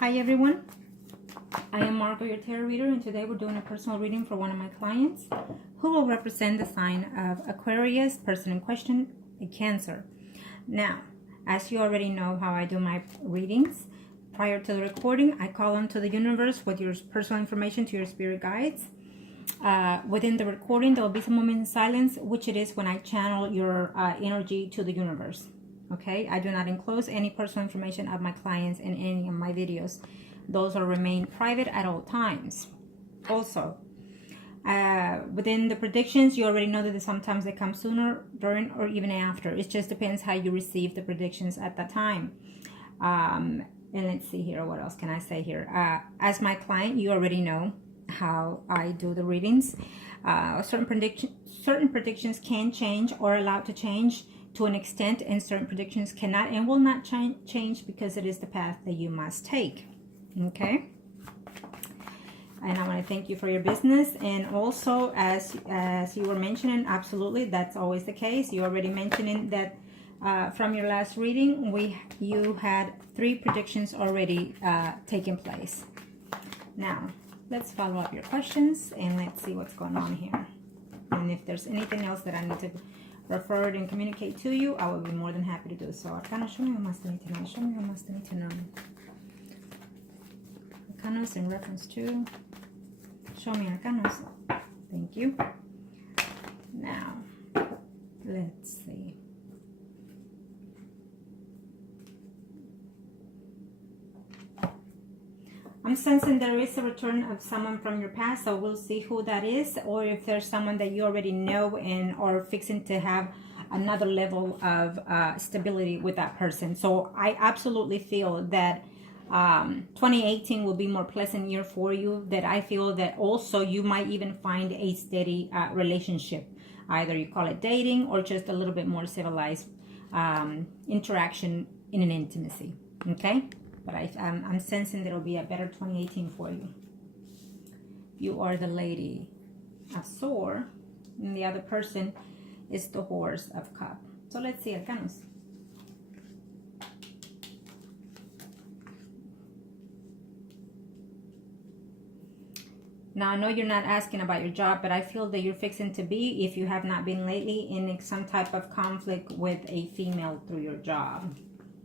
Hi everyone, I am Margourtarotreader, and today we're doing a personal reading for one of my clients who will represent the sign of Aquarius, person in question, a Cancer. Now, as you already know how I do my readings, prior to the recording, I call onto the universe with your personal information to your spirit guides. Within the recording, there will be some moment in silence, which it is when I channel your energy to the universe. Okay, I do not enclose any personal information of my clients in any of my videos. Those will remain private at all times. Also, within the predictions, you already know that sometimes they come sooner, during, or even after. It just depends how you receive the predictions at that time. And let's see here, what else can I say here? As my client, you already know how I do the readings. Certain predictions can change or allowed to change to an extent, and certain predictions cannot and will not change because it is the path that you must take. Okay, and I want to thank you for your business. And also, as you were mentioning, absolutely, that's always the case. You already mentioning that from your last reading, you had 3 predictions already taking place. Now let's follow up your questions and let's see what's going on here. And if there's anything else that I need to refer it and communicate to you, I will be more than happy to do so. Arcana, show me what must I need to know. Show me what must I need to know. Arcanos in reference to. Show me Arcanos. Thank you. Now, let's see. I'm sensing there is a return of someone from your past, so we'll see who that is, or if there's someone that you already know and are fixing to have another level of stability with that person. So I absolutely feel that 2018 will be more pleasant year for you, that I feel that also you might even find a steady relationship. Either you call it dating or just a little bit more civilized interaction in an intimacy. Okay? But I'm sensing there will be a better 2018 for you. You are the Lady of Swords, and the other person is the Horse of Cups. So let's see, Arcanos. Now, I know you're not asking about your job, but I feel that you're fixing to be, if you have not been lately, in some type of conflict with a female through your job.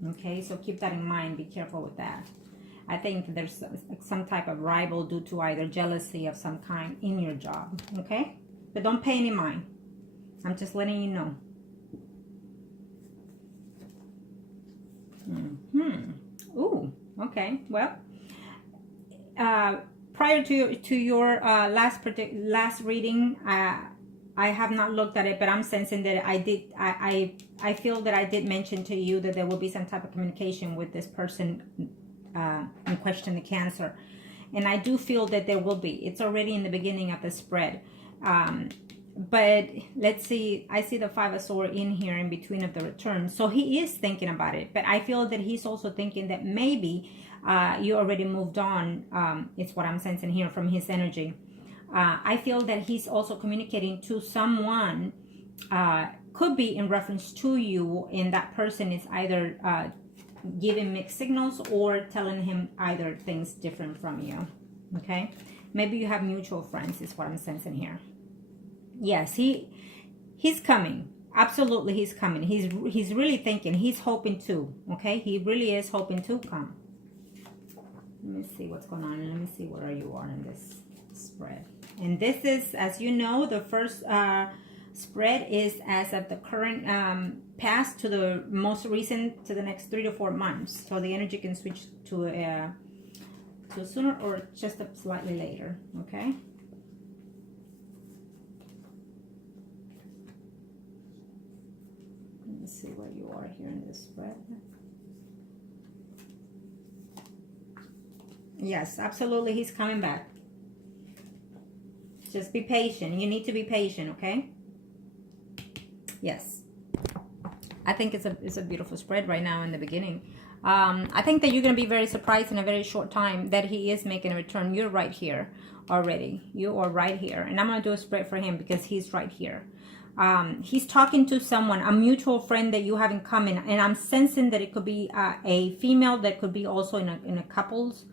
Okay, so keep that in mind. Be careful with that. I think there's some type of rival due to either jealousy of some kind in your job. Okay, but don't pay any mind. I'm just letting you know. Ooh, okay. Well, prior to your last reading, I have not looked at it, but I'm sensing that I feel that I did mention to you that there will be some type of communication with this person in question, the Cancer. And I do feel that there will be. It's already in the beginning of the spread. But let's see, I see the 5 of Swords in here in between of the return. So he is thinking about it, but I feel that he's also thinking that maybe you already moved on. It's what I'm sensing here from his energy. I feel that he's also communicating to someone, could be in reference to you, and that person is either giving mixed signals or telling him either things different from you. Okay, maybe you have mutual friends, is what I'm sensing here. Yes, he's coming. Absolutely, he's coming. He's really thinking. He's hoping to. Okay, he really is hoping to come. Let me see what's going on, and let me see where you are in this spread. And this is, as you know, the first spread is as of the current past to the most recent, to the next 3 to 4 months. So the energy can switch to sooner or just slightly later. Okay. Let me see where you are here in this spread. Yes, absolutely, he's coming back. Just be patient. You need to be patient, okay? Yes. I think it's a beautiful spread right now in the beginning. I think that you're going to be very surprised in a very short time that he is making a return. You're right here already. You are right here. And I'm going to do a spread for him because he's right here. He's talking to someone, a mutual friend that you have in common, and I'm sensing that it could be a female, that could be also in a couples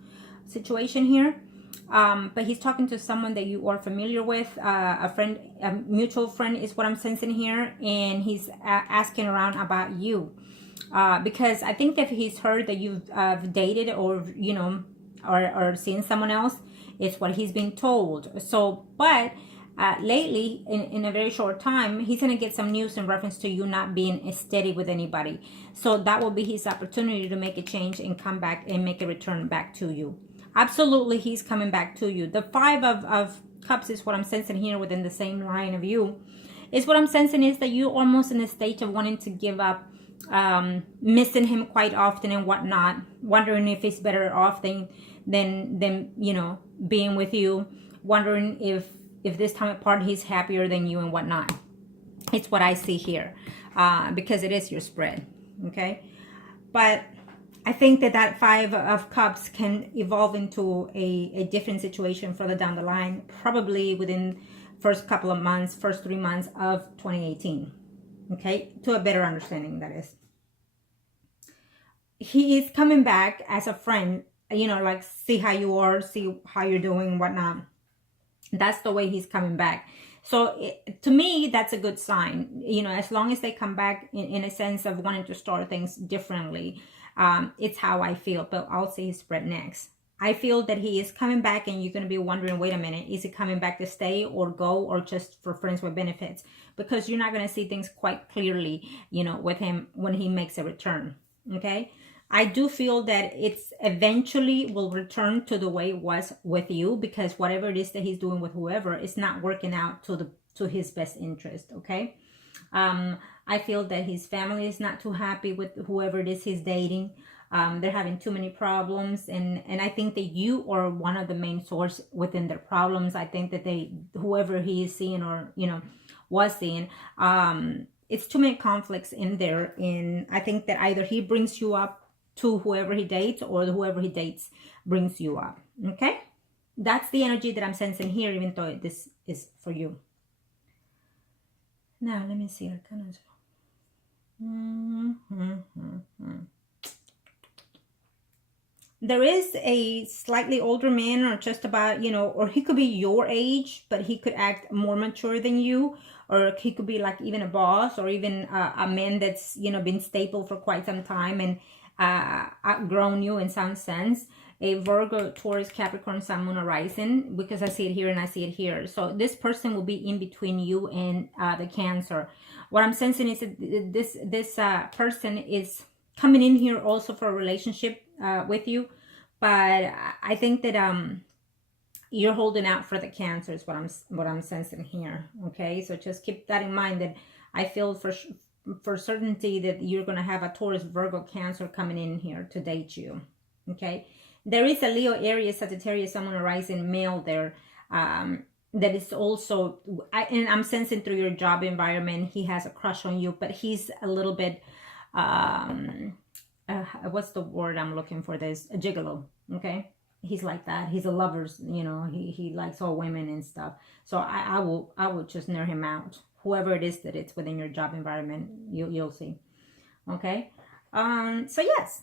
situation here. But he's talking to someone that you are familiar with, a friend, a mutual friend is what I'm sensing here, and he's asking around about you, because I think that he's heard that you've dated, or you know, or seen someone else. It's what he's been told. So, but lately, in a very short time, he's going to get some news in reference to you not being steady with anybody. So that will be his opportunity to make a change and come back and make a return back to you. Absolutely, he's coming back to you. The Five of Cups is what I'm sensing here within the same line of you. Is what I'm sensing is that you're almost in a stage of wanting to give up, missing him quite often and whatnot, wondering if he's better off than you know, being with you, wondering if this time apart he's happier than you and whatnot. It's what I see here, because it is your spread, okay? But I think that Five of Cups can evolve into a different situation further down the line, probably within first couple of months, first 3 months of 2018, okay? To a better understanding, that is. He is coming back as a friend, you know, like see how you are, see how you're doing, whatnot. That's the way he's coming back. So to me, that's a good sign, you know, as long as they come back in a sense of wanting to start things differently. It's how I feel, but I'll see his spread next. I feel that he is coming back, and you're going to be wondering, wait a minute, is he coming back to stay or go, or just for friends with benefits? Because you're not going to see things quite clearly, you know, with him when he makes a return, okay? I do feel that it's eventually will return to the way it was with you, because whatever it is that he's doing with whoever is not working out to his best interest, okay? I feel that his family is not too happy with whoever it is he's dating. They're having too many problems, and I think that you are one of the main source within their problems. I think that whoever he is seeing, or you know, was seeing, it's too many conflicts in there, and I think that either he brings you up to whoever he dates, or whoever he dates brings you up, okay? That's the energy that I'm sensing here, even though this is for you. Now, let me see. There is a slightly older man, or just about, you know, or he could be your age, but he could act more mature than you, or he could be like even a boss, or even a man that's, you know, been stable for quite some time and outgrown you in some sense. A Virgo, Taurus, Capricorn, Sun, Moon, or Rising, because I see it here and I see it here. So this person will be in between you and the Cancer. What I'm sensing is that this person is coming in here also for a relationship with you, but I think that you're holding out for the Cancer is what I'm sensing here. Okay, so just keep that in mind, that I feel for certainty that you're going to have a Taurus, Virgo, Cancer coming in here to date you. Okay, there is a Leo, Aries, Sagittarius, Sun, Moon, Rising male there that is also, and I'm sensing through your job environment, he has a crush on you, but he's a little bit what's the word I'm looking for? There's a gigolo. Okay, he's like that. He's a lover's, you know, he likes all women and stuff. So I will just narrow him out. Whoever it is that it's within your job environment, you'll see. Okay, so yes,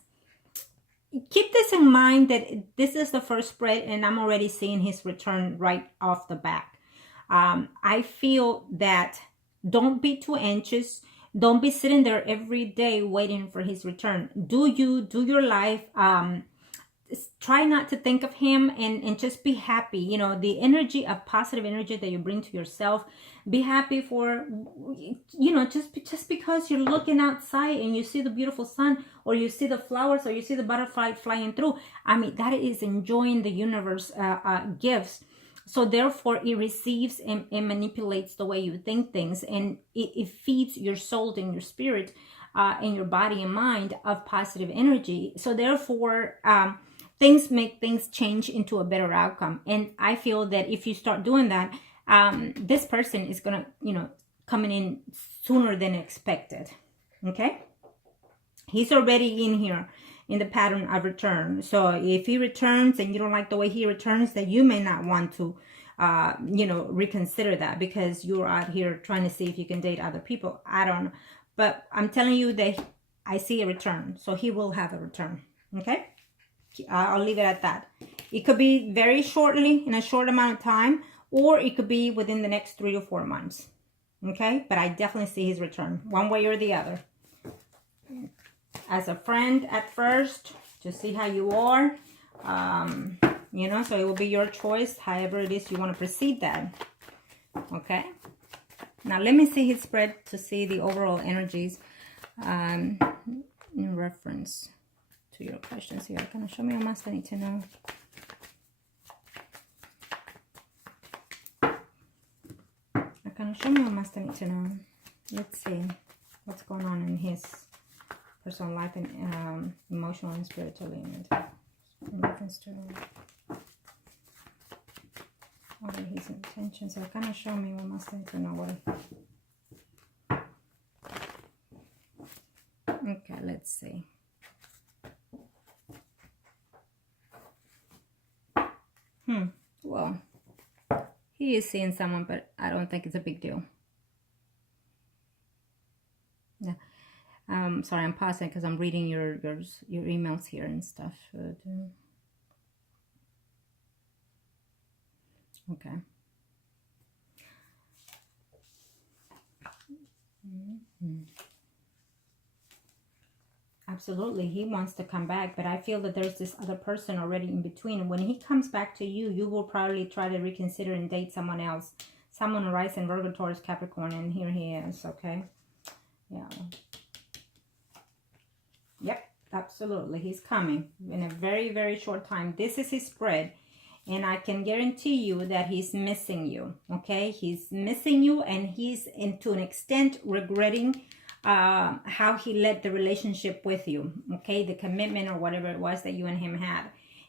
keep this in mind, that this is the first spread, and I'm already seeing his return right off the bat. I feel that don't be too anxious. Don't be sitting there every day waiting for his return. Do your life. Try not to think of him, and just be happy. You know, the energy of positive energy that you bring to yourself. Be happy for, you know, just because you're looking outside and you see the beautiful sun, or you see the flowers, or you see the butterfly flying through. I mean, that is enjoying the universe gifts. So therefore, it receives and manipulates the way you think things, and it feeds your soul and your spirit and your body and mind of positive energy. So therefore, things make things change into a better outcome. And I feel that if you start doing that, this person is gonna, you know, coming in sooner than expected. Okay, he's already in here in the pattern of return. So if he returns and you don't like the way he returns, then you may not want to you know, reconsider that because you're out here trying to see if you can date other people. I don't know. But I'm telling you that I see a return. So he will have a return. Okay? I'll leave it at that. It could be very shortly, in a short amount of time, or it could be within the next 3 to 4 months. Okay? But I definitely see his return, one way or the other. As a friend at first, to see how you are. You know, so it will be your choice, however it is you want to perceive that. Okay? Now, let me see his spread to see the overall energies in reference to your questions here. Can you show me what must I need to know? Can you show me what must I need to know? Let's see what's going on in his personal life and emotional and spiritual in reference to what are his intentions. So kind of show me what must I need to know. What okay, let's see. Well, he is seeing someone, but I don't think it's a big deal. Yeah. Sorry, I'm pausing because I'm reading your emails here and stuff. Okay. Absolutely, he wants to come back, but I feel that there's this other person already in between. And when he comes back to you, you will probably try to reconsider and date someone else. Someone who writes in Virgo, Taurus, Capricorn, and here he is, okay? Yeah. Yep, absolutely. He's coming in a very, very short time. This is his spread. And I can guarantee you that he's missing you, okay? He's missing you, and he's, to an extent, regretting how he led the relationship with you, okay? The commitment or whatever it was that you and him had.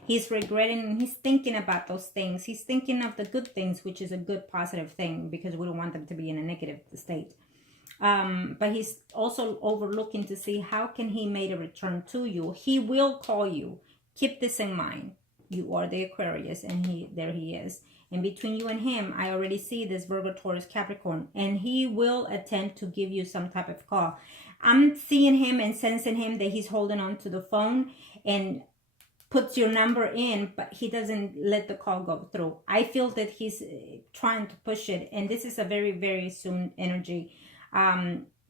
He's regretting, and he's thinking about those things. He's thinking of the good things, which is a good, positive thing, because we don't want them to be in a negative state. But he's also overlooking to see how can he make a return to you. He will call you. Keep this in mind. You are the Aquarius, and there he is. And between you and him, I already see this Virgo, Taurus, Capricorn, and he will attempt to give you some type of call. I'm seeing him and sensing him that he's holding on to the phone and puts your number in, but he doesn't let the call go through. I feel that he's trying to push it, and this is a very, very soon energy.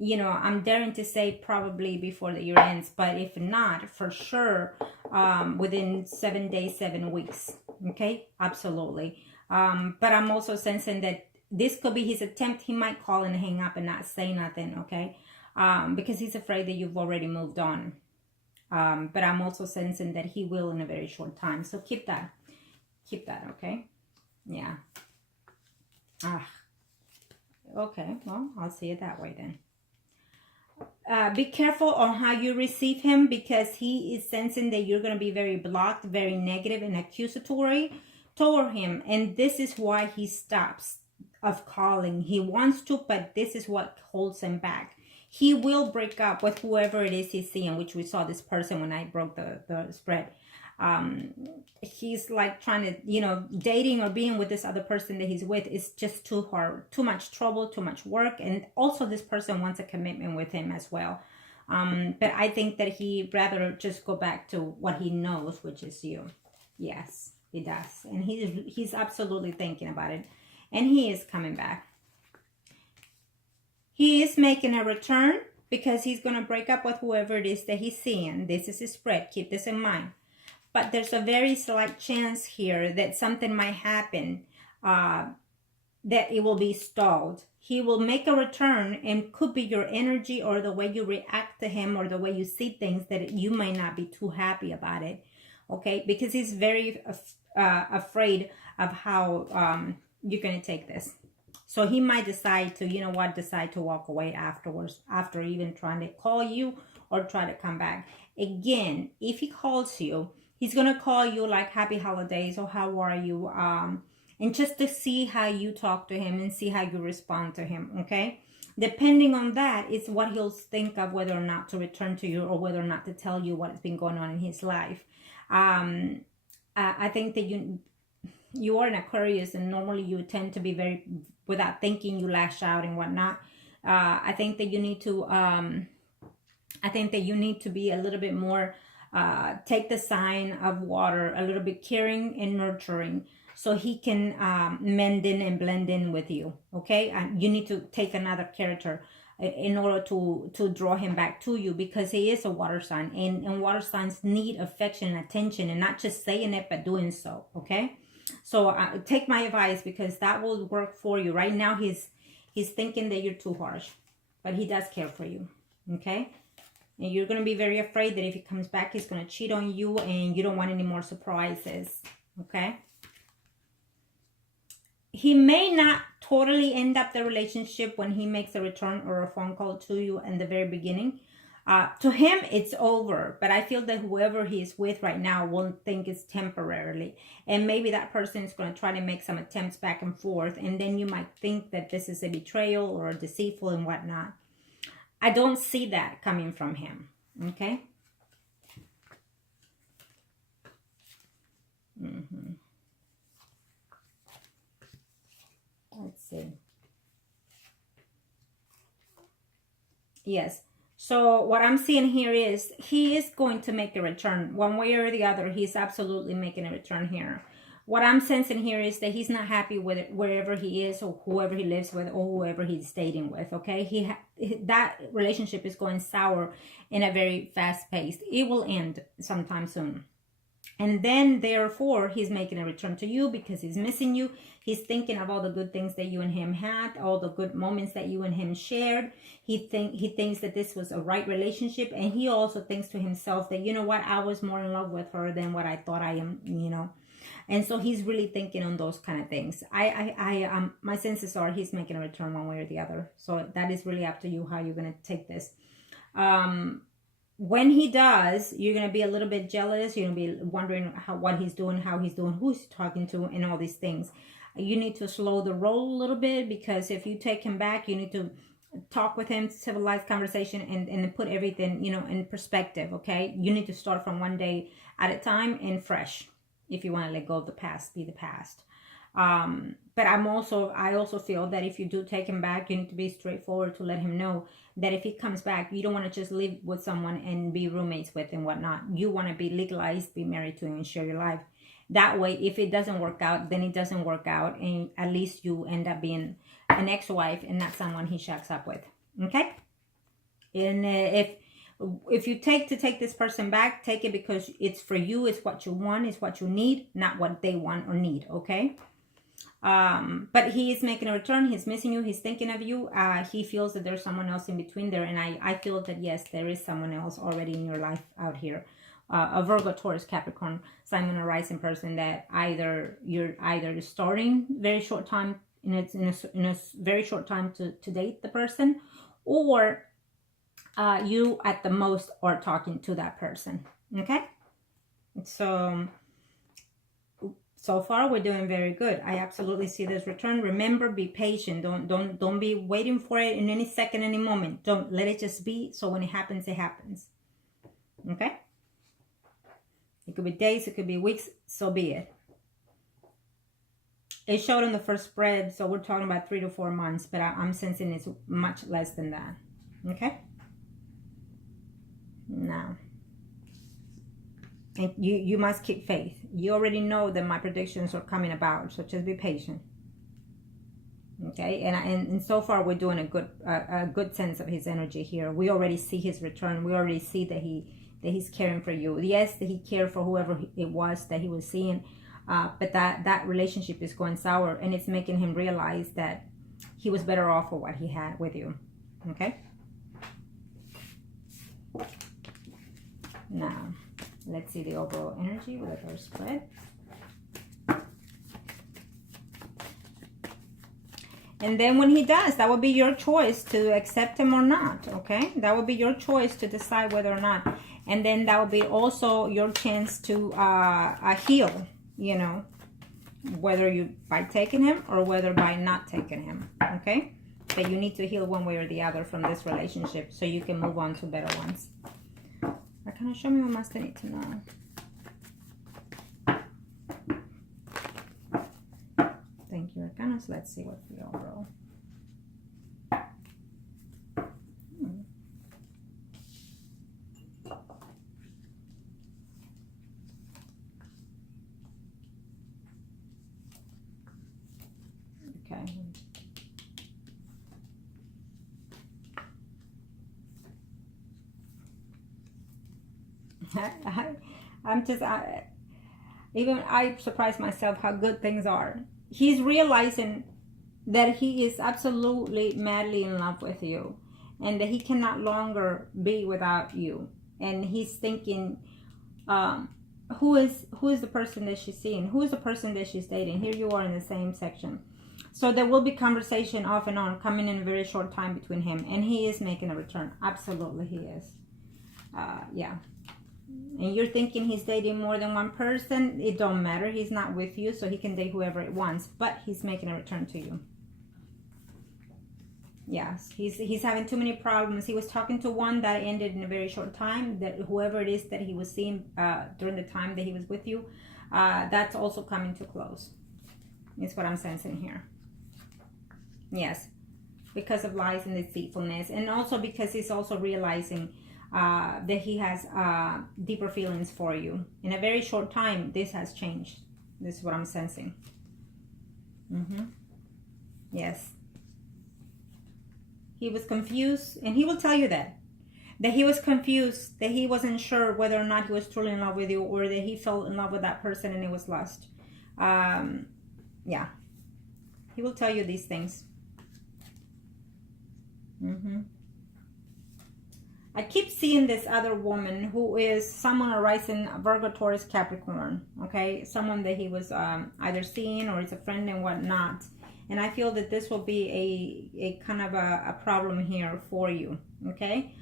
You know, I'm daring to say probably before the year ends, but if not, for sure, within 7 days, 7 weeks. Okay, absolutely. But I'm also sensing that this could be his attempt. He might call and hang up and not say nothing, okay? Because he's afraid that you've already moved on. But I'm also sensing that he will in a very short time. So keep that, okay? Yeah. Okay, well, I'll see it that way then. Be careful on how you receive him, because he is sensing that you're going to be very blocked, very negative and accusatory toward him. And this is why he stops of calling. He wants to, but this is what holds him back. He will break up with whoever it is he's seeing, which we saw this person when I broke the spread. He's like trying to, you know, dating or being with this other person that he's with is just too hard, too much trouble, too much work. And also this person wants a commitment with him as well. But I think that he'd rather just go back to what he knows, which is you. Yes, he does. And he's absolutely thinking about it. And he is coming back. He is making a return because he's going to break up with whoever it is that he's seeing. This is his spread. Keep this in mind. But there's a very slight chance here that something might happen, that it will be stalled. He will make a return, and could be your energy or the way you react to him or the way you see things that you might not be too happy about it. Okay? Because he's very afraid of how you're going to take this. So he might decide to, you know what, decide to walk away afterwards, after even trying to call you or try to come back. Again, if he calls you, he's going to call you like happy holidays or how are you? And just to see how you talk to him and see how you respond to him, okay? Depending on that is what he'll think of whether or not to return to you or whether or not to tell you what has been going on in his life. I think that you are an Aquarius, and normally you tend to be very, without thinking, you lash out and whatnot. I think that you need to be a little bit more, take the sign of water, a little bit caring and nurturing, so he can mend in and blend in with you. Okay, and you need to take another character in order to draw him back to you, because he is a water sign, and water signs need affection and attention, and not just saying it but doing so. Okay, so take my advice, because that will work for you. Right now he's thinking that you're too harsh, but he does care for you. Okay, and you're going to be very afraid that if he comes back, he's going to cheat on you, and you don't want any more surprises. Okay, he may not totally end up the relationship when he makes a return or a phone call to you in the very beginning. To him, it's over. But I feel that whoever he is with right now won't think it's temporarily. And maybe that person is going to try to make some attempts back and forth. And then you might think that this is a betrayal or deceitful and whatnot. I don't see that coming from him. Okay? Let's see. Yes. So what I'm seeing here is he is going to make a return one way or the other. He's absolutely making a return here. What I'm sensing here is that he's not happy with it, wherever he is, or whoever he lives with, or whoever he's dating with. Okay, that relationship is going sour in a very fast pace. It will end sometime soon. And then, therefore, he's making a return to you because he's missing you. He's thinking of all the good things that you and him had, all the good moments that you and him shared. He thinks that this was a right relationship. And he also thinks to himself that, you know what, I was more in love with her than what I thought I am, you know. And so he's really thinking on those kind of things. My senses are he's making a return one way or the other. So that is really up to you how you're going to take this. When he does, you're going to be a little bit jealous. You're going to be wondering what he's doing, how he's doing, who's talking to, and all these things. You need to slow the roll a little bit, because if you take him back, you need to talk with him, civilized conversation, and put everything, you know, in perspective, okay? You need to start from one day at a time and fresh. If you want to let go of the past, be the past. But I also feel that if you do take him back, you need to be straightforward to let him know that if he comes back, you don't want to just live with someone and be roommates with and whatnot. You want to be legalized, be married to him, and share your life. That way, if it doesn't work out, then it doesn't work out, and at least you end up being an ex-wife and not someone he shacks up with. Okay? And if you take this person back, take it because it's for you, it's what you want, it's what you need, not what they want or need. Okay? But he is making a return. He's missing you. He's thinking of you. He feels that there's someone else in between there. And I feel that, yes, there is someone else already in your life out here. A Virgo, Taurus, Capricorn, Sun, and Rising person that you're either starting very short time, in a very short time to date the person, or you at the most are talking to that person. Okay? So far, we're doing very good. I absolutely see this return. Remember, be patient. Don't be waiting for it in any second, any moment. Don't let it just be. So when it happens, it happens. Okay? It could be days, it could be weeks. So be it. It showed on the first spread, so we're talking about 3 to 4 months. But I'm sensing it's much less than that. Okay? Now. And you must keep faith. You already know that my predictions are coming about, so just be patient. Okay, and so far we're doing a good sense of his energy here. We already see his return. We already see that he's caring for you. Yes, that he cared for whoever it was that he was seeing, but that relationship is going sour, and it's making him realize that he was better off for what he had with you. Okay. Now, let's see the overall energy with our spread. And then when he does, that will be your choice to accept him or not, okay? That will be your choice to decide whether or not. And then that will be also your chance to heal, you know, whether you by taking him or whether by not taking him, okay? But you need to heal one way or the other from this relationship so you can move on to better ones. Can you show me what must I need to know? here, Arcanas. Let's see what's the overall. Okay. Even I surprise myself how good things are. He's realizing that he is absolutely madly in love with you, and that he cannot longer be without you. And he's thinking, who is the person that she's seeing? Who is the person that she's dating? Here you are in the same section. So there will be conversation off and on coming in a very short time between him, and he is making a return. Absolutely, he is. Yeah. And you're thinking he's dating more than one person. It don't matter. He's not with you, so he can date whoever he wants. But he's making a return to you. Yes, he's having too many problems. He was talking to one that ended in a very short time. That whoever it is that he was seeing during the time that he was with you, that's also coming to close. Is what I'm sensing here. Yes, because of lies and deceitfulness, and also because he's also realizing that he has deeper feelings for you. In a very short time, this has changed. This is what I'm sensing. Yes. He was confused, and he will tell you that he was confused, that he wasn't sure whether or not he was truly in love with you, or that he fell in love with that person and it was lust. Yeah. He will tell you these things. I keep seeing this other woman who is someone arising Virgo, Taurus, Capricorn. Okay, someone that he was either seeing or is a friend and whatnot. And I feel that this will be a kind of a problem here for you. Okay,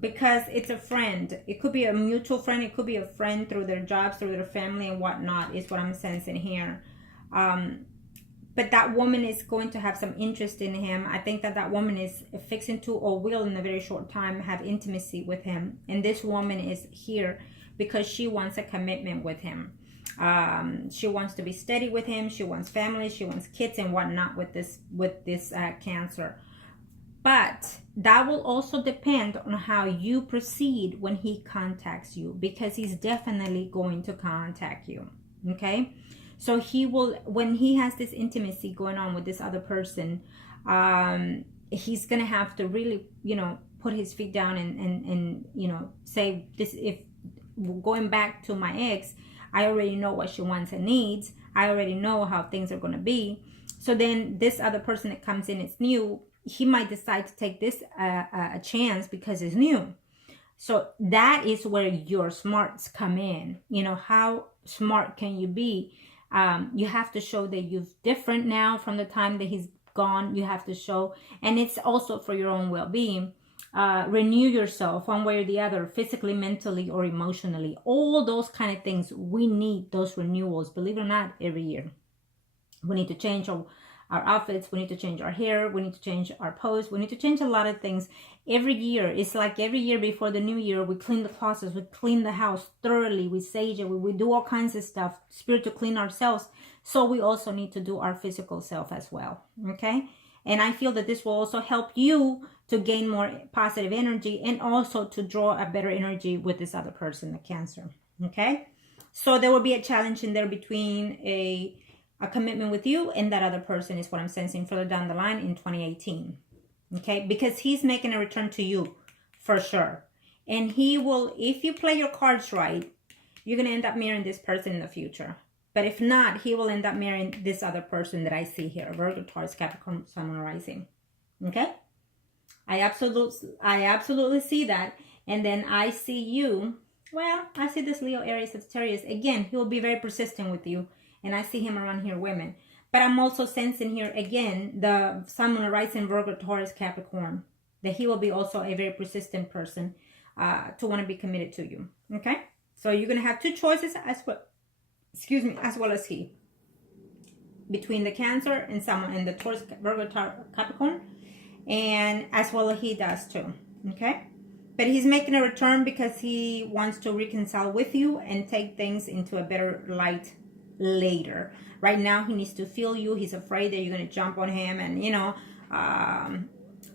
because it's a friend. It could be a mutual friend. It could be a friend through their jobs, through their family and whatnot, is what I'm sensing here. But that woman is going to have some interest in him. I think that woman is fixing to, or will in a very short time, have intimacy with him. And this woman is here because she wants a commitment with him. She wants to be steady with him. She wants family. She wants kids and whatnot with this Cancer. But that will also depend on how you proceed when he contacts you, because he's definitely going to contact you. Okay. So he will, when he has this intimacy going on with this other person, he's going to have to really, put his feet down and say this. If going back to my ex, I already know what she wants and needs. I already know how things are going to be. So then this other person that comes in, it's new. He might decide to take this a chance because it's new. So that is where your smarts come in. How smart can you be? You have to show that you're different now from the time that he's gone. You have to show, and it's also for your own well-being. Renew yourself one way or the other, physically, mentally, or emotionally. All those kind of things, we need those renewals, believe it or not, every year. We need to change our outfits. We need to change our hair. We need to change our pose. We need to change a lot of things every year. It's like every year before the new year, we clean the closets, we clean the house thoroughly, we sage it, we do all kinds of stuff, spirit to clean ourselves. So we also need to do our physical self as well. Okay. And I feel that this will also help you to gain more positive energy, and also to draw a better energy with this other person, the Cancer. Okay. So there will be a challenge in there between a commitment with you and that other person, is what I'm sensing further down the line in 2018. Okay, because he's making a return to you for sure. And he will, if you play your cards right, you're going to end up marrying this person in the future. But if not, he will end up marrying this other person that I see here, Virgo, Taurus, Capricorn, Sun, Rising. Okay, I absolutely see that. And then I see you, well, I see this Leo, Aries, Sagittarius. Again, he will be very persistent with you. And I see him around here, women. But I'm also sensing here, again, the Sun, Rising, Virgo, Taurus, Capricorn, that he will be also a very persistent person to want to be committed to you. Okay? So you're going to have two choices as well, as well as he. Between the Cancer and someone in the Taurus, Virgo, Capricorn. And as well as he does too. Okay? But he's making a return because he wants to reconcile with you and take things into a better light later. Right now, he needs to feel you. He's afraid that you're going to jump on him and, you know,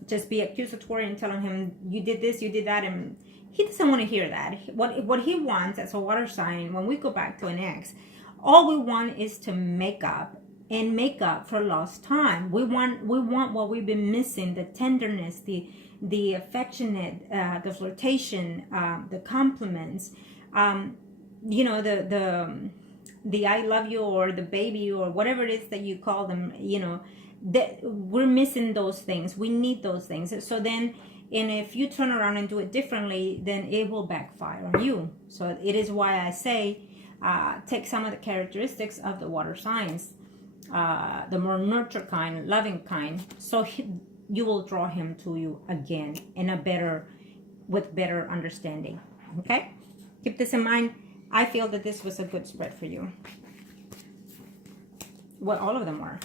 just be accusatory and telling him, you did this, you did that. And he doesn't want to hear that. What he wants as a water sign, when we go back to an ex, all we want is to make up and make up for lost time. We want what we've been missing, the tenderness, the affectionate, the flirtation, the compliments, you know, the I love you or the baby or whatever it is that you call them, you know, that we're missing those things. We need those things. So then, and if you turn around and do it differently, then it will backfire on you. So it is why I say, take some of the characteristics of the water signs, the more nurture kind, loving kind, so you will draw him to you again with better understanding. Okay, keep this in mind. I feel that this was a good spread for you. Well, all of them were.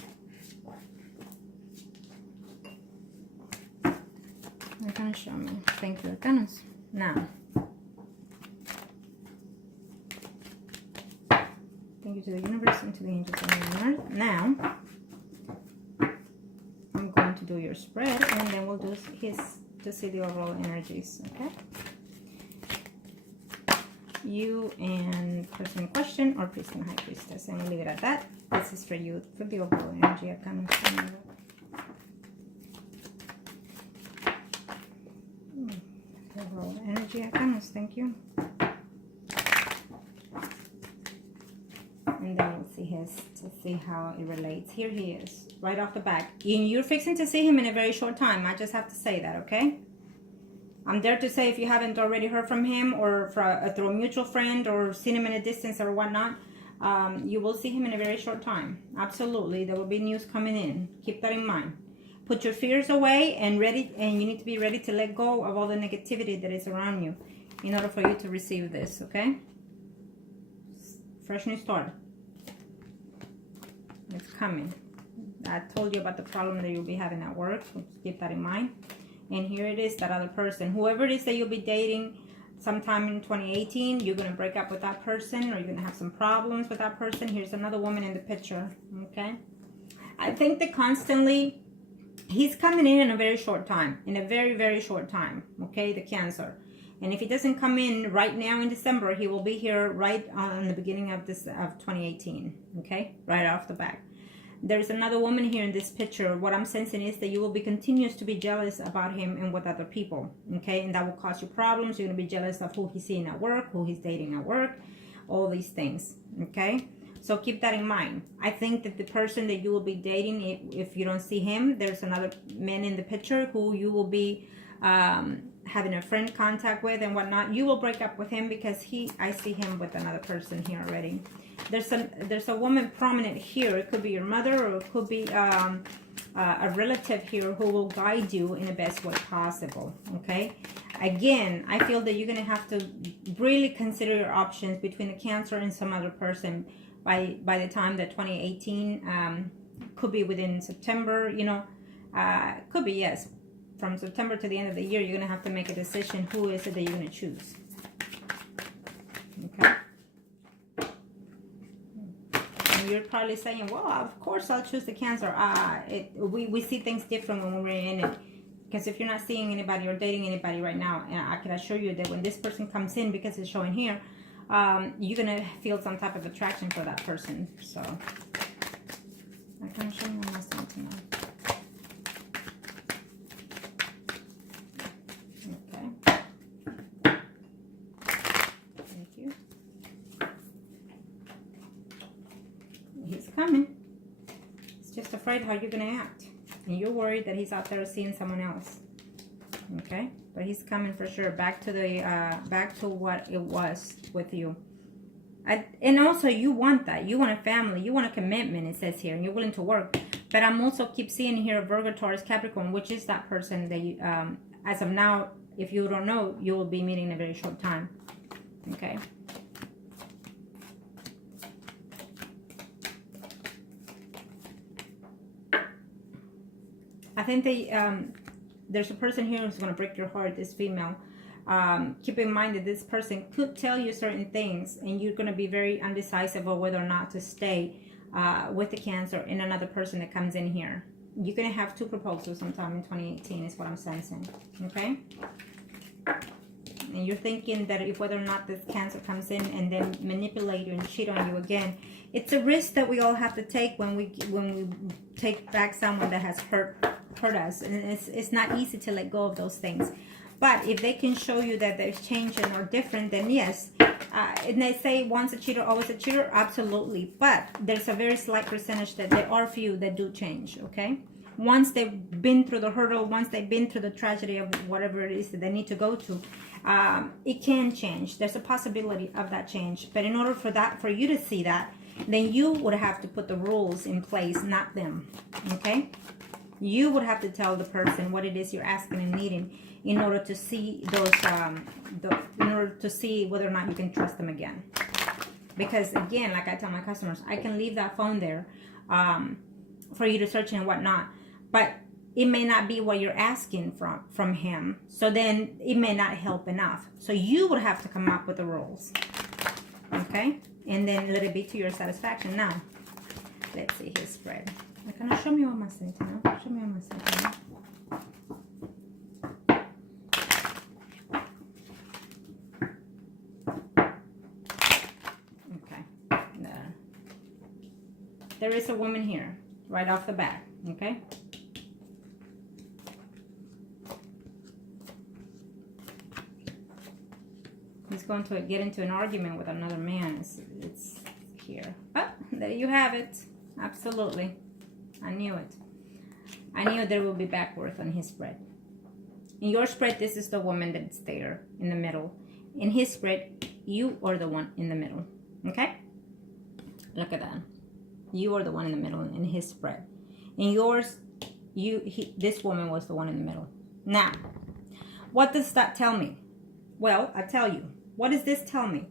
They're gonna show me. Thank you, Arcanas. Now, thank you to the universe and to the angels and the earth. Now, I'm going to do your spread, and then we'll do his to see the overall energies. Okay. You and person in question, or priest and high priestess, and we'll leave it at that. This is for you, for the overall energy. I kind of overall energy. I kind of thank you. And then we'll see his to see how it relates. Here he is, right off the bat. And you're fixing to see him in a very short time. I just have to say that, okay? I'm there to say, if you haven't already heard from him or through a mutual friend or seen him in a distance or whatnot, you will see him in a very short time. Absolutely. There will be news coming in. Keep that in mind. Put your fears away and you need to be ready to let go of all the negativity that is around you in order for you to receive this, okay? Fresh new start. It's coming. I told you about the problem that you'll be having at work, so keep that in mind. And here it is, that other person. Whoever it is that you'll be dating sometime in 2018, you're going to break up with that person, or you're going to have some problems with that person. Here's another woman in the picture, okay? I think that constantly, he's coming in a very short time, in a very, very short time, okay, the Cancer. And if he doesn't come in right now in December, he will be here right on the beginning of 2018, okay, right off the bat. There's another woman here in this picture. What I'm sensing is that you will be continuous to be jealous about him and with other people, okay? And that will cause you problems. You're going to be jealous of who he's seeing at work, who he's dating at work, all these things, okay? So keep that in mind. I think that the person that you will be dating, if you don't see him, there's another man in the picture who you will be having a friend contact with and whatnot. You will break up with him because I see him with another person here already. There's a woman prominent here. It could be your mother, or it could be a relative here who will guide you in the best way possible, okay? Again, I feel that you're going to have to really consider your options between the Cancer and some other person by the time that 2018 could be within September, you know, could be, yes, from September to the end of the year. You're going to have to make a decision. Who is it that you're going to choose? Okay. And you're probably saying, well, of course I'll choose the Cancer. We see things different when we're in it. Because if you're not seeing anybody or dating anybody right now, and I can assure you that when this person comes in, because it's showing here, you're going to feel some type of attraction for that person. So, I can show you one more thing tonight. He's coming. He's just afraid how you're going to act. And you're worried that he's out there seeing someone else. Okay? But he's coming for sure. Back to what it was with you. And also, you want that. You want a family. You want a commitment, it says here. And you're willing to work. But I'm also keep seeing here Virgo, Taurus, Capricorn, which is that person that you, as of now, if you don't know, you will be meeting in a very short time. Okay? I think there's a person here who's going to break your heart, this female. keep in mind that this person could tell you certain things, and you're going to be very undecisive of whether or not to stay with the Cancer and another person that comes in here. You're going to have 2 proposals sometime in 2018 is what I'm sensing. Okay? And you're thinking that if whether or not this Cancer comes in and then manipulate you and cheat on you again, it's a risk that we all have to take when we take back someone that has hurt us, and it's not easy to let go of those things. But if they can show you that they're changing or different, then yes. And they say once a cheater, always a cheater. Absolutely. But there's a very slight percentage that there are few that do change. Okay. Once they've been through the hurdle, once they've been through the tragedy of whatever it is that they need to go to, it can change. There's a possibility of that change. But in order for you to see that, then you would have to put the rules in place, not them. Okay? You would have to tell the person what it is you're asking and needing in order to see those, in order to see whether or not you can trust them again. Because again, like I tell my customers, I can leave that phone there for you to search and whatnot, but it may not be what you're asking from him. So then it may not help enough. So you would have to come up with the rules. Okay? And then let it be to your satisfaction. Now, let's see his spread. Show me what I'm saying. Show me what I'm saying. Okay. There is a woman here, right off the bat. Okay? He's going to get into an argument with another man. It's here. Oh, there you have it. Absolutely. I knew it. I knew there will be backwards on his spread. In your spread, this is the woman that's there in the middle. In his spread, you are the one in the middle. Okay? Look at that. You are the one in the middle in his spread. In yours, this woman was the one in the middle. Now, what does that tell me? Well, I tell you. What does this tell me?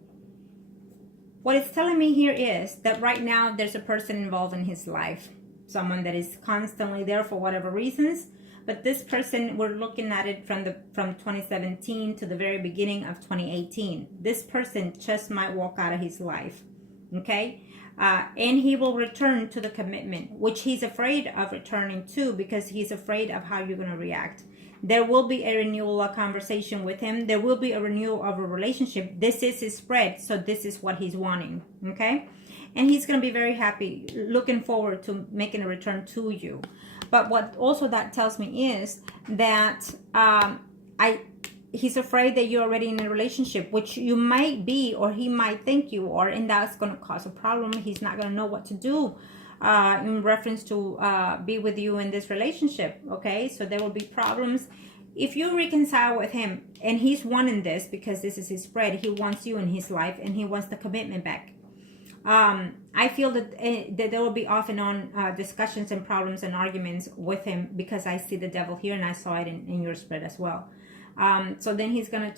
What it's telling me here is that right now there's a person involved in his life. Someone that is constantly there for whatever reasons. But this person, we're looking at it from 2017 to the very beginning of 2018. This person just might walk out of his life. Okay? And he will return to the commitment, which he's afraid of returning to because he's afraid of how you're going to react. There will be a renewal, a conversation with him. There will be a renewal of a relationship. This is his spread, so this is what he's wanting, okay? And he's going to be very happy, looking forward to making a return to you. But what also that tells me is that he's afraid that you're already in a relationship, which you might be, or he might think you are, and that's going to cause a problem. He's not going to know what to do in reference to be with you in this relationship, okay? So there will be problems. If you reconcile with him, and he's wanting this because this is his spread, he wants you in his life, and he wants the commitment back. I feel that there will be off and on discussions and problems and arguments with him because I see the devil here, and I saw it in your spread as well. So then he's going to